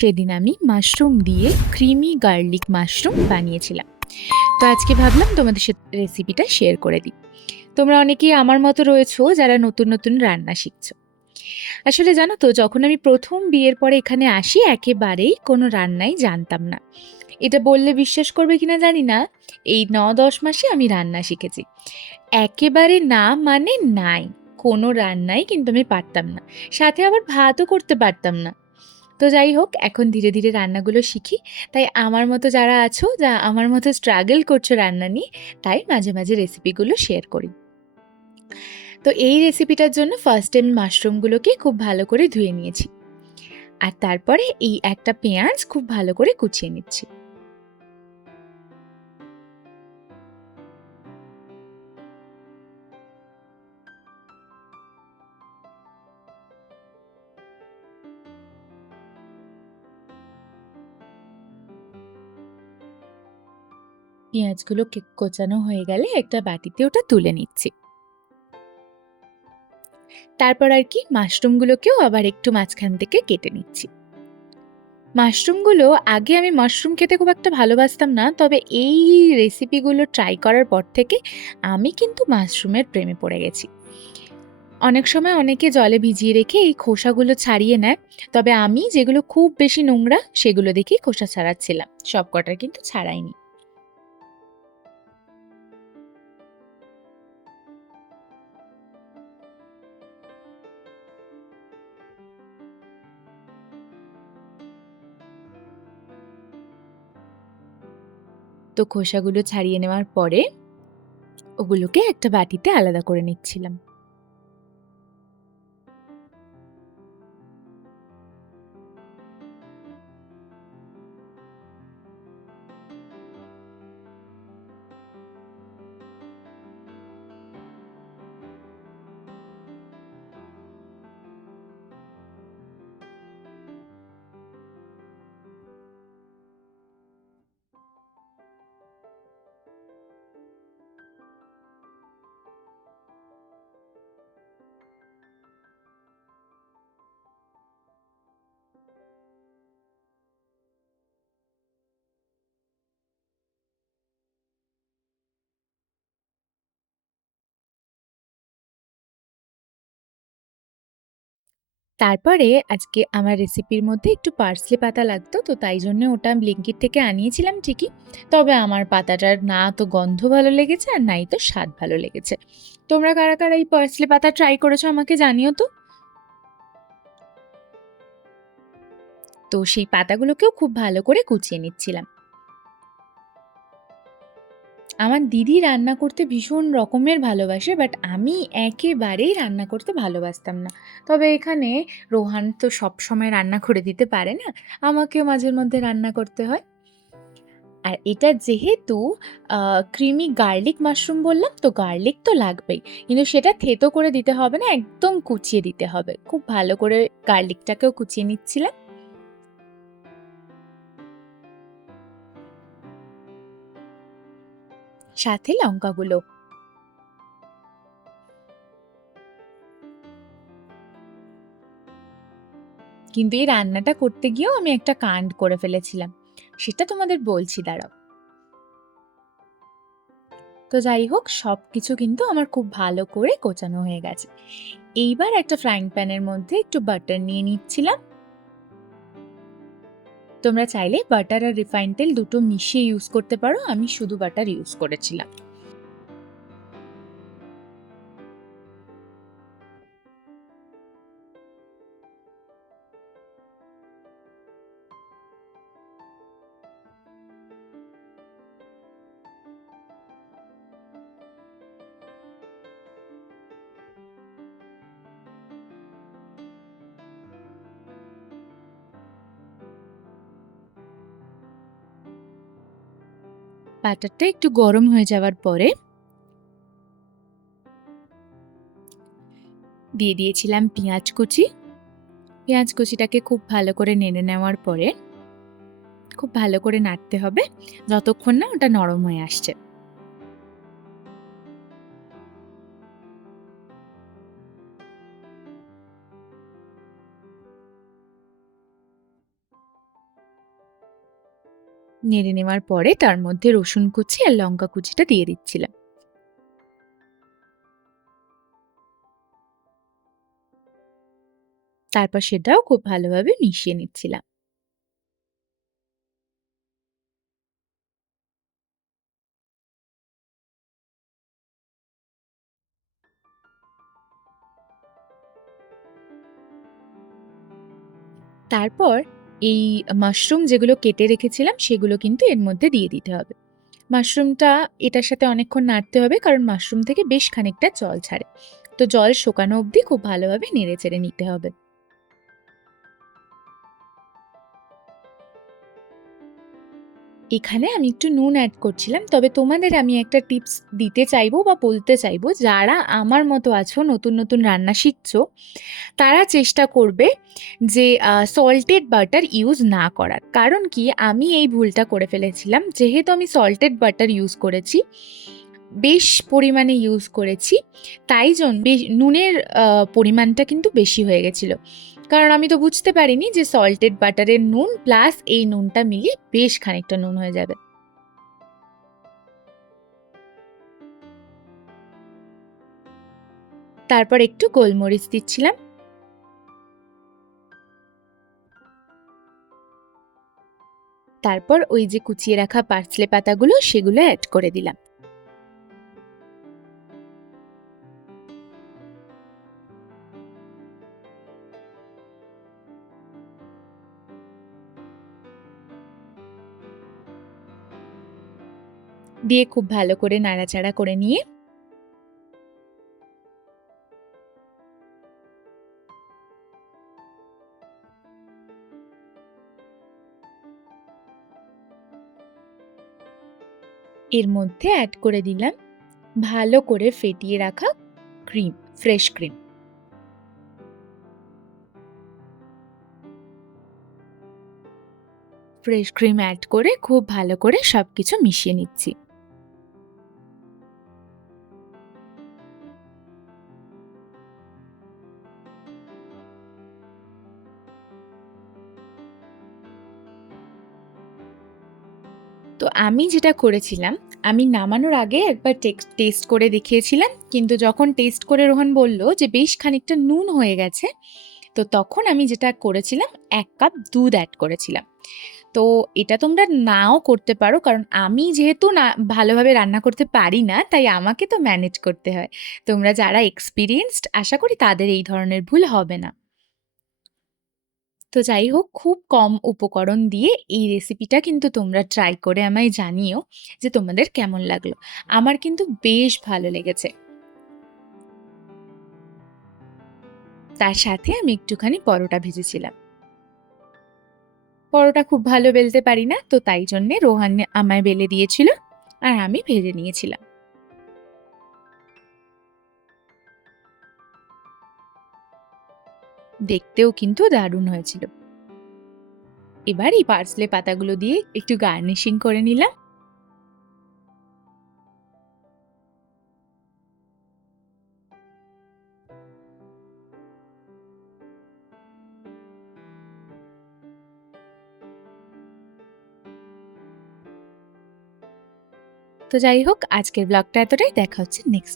সেদিন আমি মাশরুম দিয়ে ক্রিমি গার্লিক মাশরুম বানিয়েছিলাম। তো আজকে ভাবলাম তোমাদের সাথে রেসিপিটা শেয়ার করে দিই। তোমরা অনেকেই আমার মতো রয়েছো যারা নতুন নতুন রান্না শিখছো। আসলে জানো তো, যখন আমি প্রথম বিয়ের পরে এখানে আসি একেবারেই কোনো রান্নাই জানতাম না। এটা বললে বিশ্বাস করবে কিনা জানি না, এই ৯-১০ মাসে আমি রান্না শিখেছি। একেবারে না মানে নাই, কোনো রান্নাই কিন্তু আমি পারতাম না, সাথে আবার ভাতও করতে পারতাম না। তো যাই হোক, এখন ধীরে ধীরে রান্নাগুলো শিখি। তাই আমার মতো যারা আছো, যা আমার মতো স্ট্রাগল করছো রান্না নিয়ে, তাই মাঝে মাঝে রেসিপিগুলো শেয়ার করি। তো এই রেসিপিটার জন্য ফার্স্টে আমি মাশরুমগুলোকে খুব ভালো করে ধুয়ে নিয়েছি, আর তারপরে এই একটা পেঁয়াজ খুব ভালো করে কুচিয়ে নিচ্ছি। পেঁয়াজগুলো কোচানো হয়ে গেলে একটা বাটিতে ওটা তুলে নিচ্ছি। তারপর আর কি মাশরুমগুলোকেও আবার একটু মাঝখান থেকে কেটে নিচ্ছি। মাশরুমগুলো আগে আমি মাশরুম খেতে খুব একটা ভালোবাসতাম না, তবে এই রেসিপিগুলো ট্রাই করার পর থেকে আমি কিন্তু মাশরুমের প্রেমে পড়ে গেছি। অনেক সময় অনেকে জলে ভিজিয়ে রেখে এই খোসাগুলো ছাড়িয়ে নেয়, তবে আমি যেগুলো খুব বেশি নোংরা সেগুলো দেখেই খোসা ছাড়াচ্ছিলাম, সব কটার কিন্তু ছাড়াইনি। তো খোসাগুলো ছাড়িয়ে নেওয়ার পরে ওগুলোকে একটা বাটিতে আলাদা করে নিচ্ছিলাম। তারপরে আজকে আমার রেসিপির মধ্যে একটু পার্সলে পাতা লাগতো, তো তাই জন্য ওটা ব্লিঙ্কিট থেকে আনিয়েছিলাম ঠিকই, তবে আমার পাতাটার না তো গন্ধ ভালো লেগেছে আর নাই তো স্বাদ ভালো লেগেছে। তোমরা কারা কারা এই পার্সলে পাতা ট্রাই করেছো আমাকে জানিও তো। তো সেই পাতাগুলোকেও খুব ভালো করে কুচিয়ে নিচ্ছিলাম। আমার দিদি রান্না করতে ভীষণ রকমের ভালোবাসে, বাট আমি একেবারেই রান্না করতে ভালোবাসতাম না। তবে এখানে রোহান তো সবসময় রান্না করে দিতে পারে না, আমাকেও মাঝের মধ্যে রান্না করতে হয়। আর এটা যেহেতু ক্রিমি গার্লিক মাশরুম বললাম, তো গার্লিক তো লাগবেই, কিন্তু সেটা থেতো করে দিতে হবে না, একদম কুচিয়ে দিতে হবে। খুব ভালো করে গার্লিকটাকেও কুচিয়ে নিচ্ছিলাম, সাথে লঙ্কাগুলো। কিন্তু এই রান্নাটা করতে গিয়েও আমি একটা কাণ্ড করে ফেলেছিলাম, সেটা তোমাদের বলছি, দাঁড়াও। তো যাই হোক, সব কিছু কিন্তু আমার খুব ভালো করে কোচানো হয়ে গেছে। এইবার একটা ফ্রাইং প্যানের মধ্যে একটু বাটার নিয়ে নিচ্ছিলাম। তোমরা চাইলে বাটার আর রিফাইন তেল দুটো মিশিয়ে ইউজ করতে পারো, আমি শুধু বাটার ইউজ করেছিলাম। বাটারটা একটু গরম হয়ে যাওয়ার পরে দিয়ে দিয়েছিলাম পেঁয়াজ কুচি। পেঁয়াজ কুচিটাকে খুব ভালো করে নেড়ে নেওয়ার পরে খুব ভালো করে নাড়তে হবে যতক্ষণ না ওটা নরম হয়ে আসছে। নেড়ে নেওয়ার পরে তার মধ্যে রসুন কুচি আর লঙ্কা কুচিটা দিয়ে দিচ্ছিলাম। তারপর সেটাও খুব ভালোভাবে মিশিয়ে নিচ্ছিলাম। তারপর এই মাশরুম যেগুলো কেটে রেখেছিলাম সেগুলো কিন্তু এর মধ্যে দিয়ে দিতে হবে। মাশরুমটা এটার সাথে অনেকক্ষণ নাড়তে হবে, কারণ মাশরুম থেকে বেশ খানিকটা জল ছাড়ে। তো জল শুকানো অবধি খুব ভালোভাবে নেড়েচেড়ে নিতে হবে। এখানে আমি একটু নুন অ্যাড করছিলাম। তবে তোমাদের আমি একটা টিপস দিতে চাইবো বা বলতে চাইবো, যারা আমার মতো আছো নতুন, নতুন রান্না শিখছো, তারা চেষ্টা করবে যে সল্টেড বাটার ইউজ না করার। কারণ কি, আমি এই ভুলটা করে ফেলেছিলাম। যেহেতু আমি সল্টেড বাটার ইউজ করেছি, বেশ পরিমাণে ইউজ করেছি, তাই নুনের পরিমাণটা কিন্তু বেশি হয়ে গেছিল। কারণ আমি তো বুঝতে পারিনি যে সল্টেড বাটারের নুন প্লাস এই নুনটা মিলিয়ে বেশ খানিকটা নুন হয়ে যাবে। তারপর একটু গোলমরিচ দিচ্ছিলাম। তারপর ওই যে কুচিয়ে রাখা পার্সলে পাতাগুলো সেগুলো অ্যাড করে দিলাম। দিয়ে খুব ভালো করে নাড়াচাড়া করে নিয়ে এর মধ্যে অ্যাড করে দিলাম ভালো করে ফেটিয়ে রাখা cream, fresh cream. Fresh cream add করে খুব ভালো করে সবকিছু মিশিয়ে নিচ্ছি। তো আমি যেটা করেছিলাম, আমি নামানোর আগে একবার টেস্ট করে দেখিয়েছিলাম। কিন্তু যখন টেস্ট করে রোহন বলল যে বেশ খানিকটা নুন হয়ে গেছে, তো তখন আমি যেটা করেছিলাম ১ কাপ দুধ অ্যাড করেছিলাম। তো এটা তোমরা নাও করতে পারো, কারণ আমি যেহেতু না ভালোভাবে রান্না করতে পারি না, তাই আমাকে তো ম্যানেজ করতে হয়। তোমরা যারা এক্সপেরিয়েন্সড, আশা করি তাদের এই ধরনের ভুল হবে না। তো যাই হোক, খুব কম উপকরণ দিয়ে এই রেসিপিটা কিন্তু তোমরা ট্রাই করে আমায় জানিও যে তোমাদের কেমন লাগলো। আমার কিন্তু বেশ ভালো লেগেছে। তার সাথে আমি একটুখানি পরোটা ভেজেছিলাম। পরোটা খুব ভালো বেলতে পারি না, তো তাই জন্যে রোহান আমায় বেলে দিয়েছিল আর আমি ভেজে নিয়েছিলাম। দেখতেও কিন্তু দারুণ হয়েছিল। এবার এই পার্সলে পাতাগুলো দিয়ে একটু গার্নিশিং করে নিলাম। তো যাই হোক, আজকের ব্লগটা এতটাই। দেখা হচ্ছে নেক্সট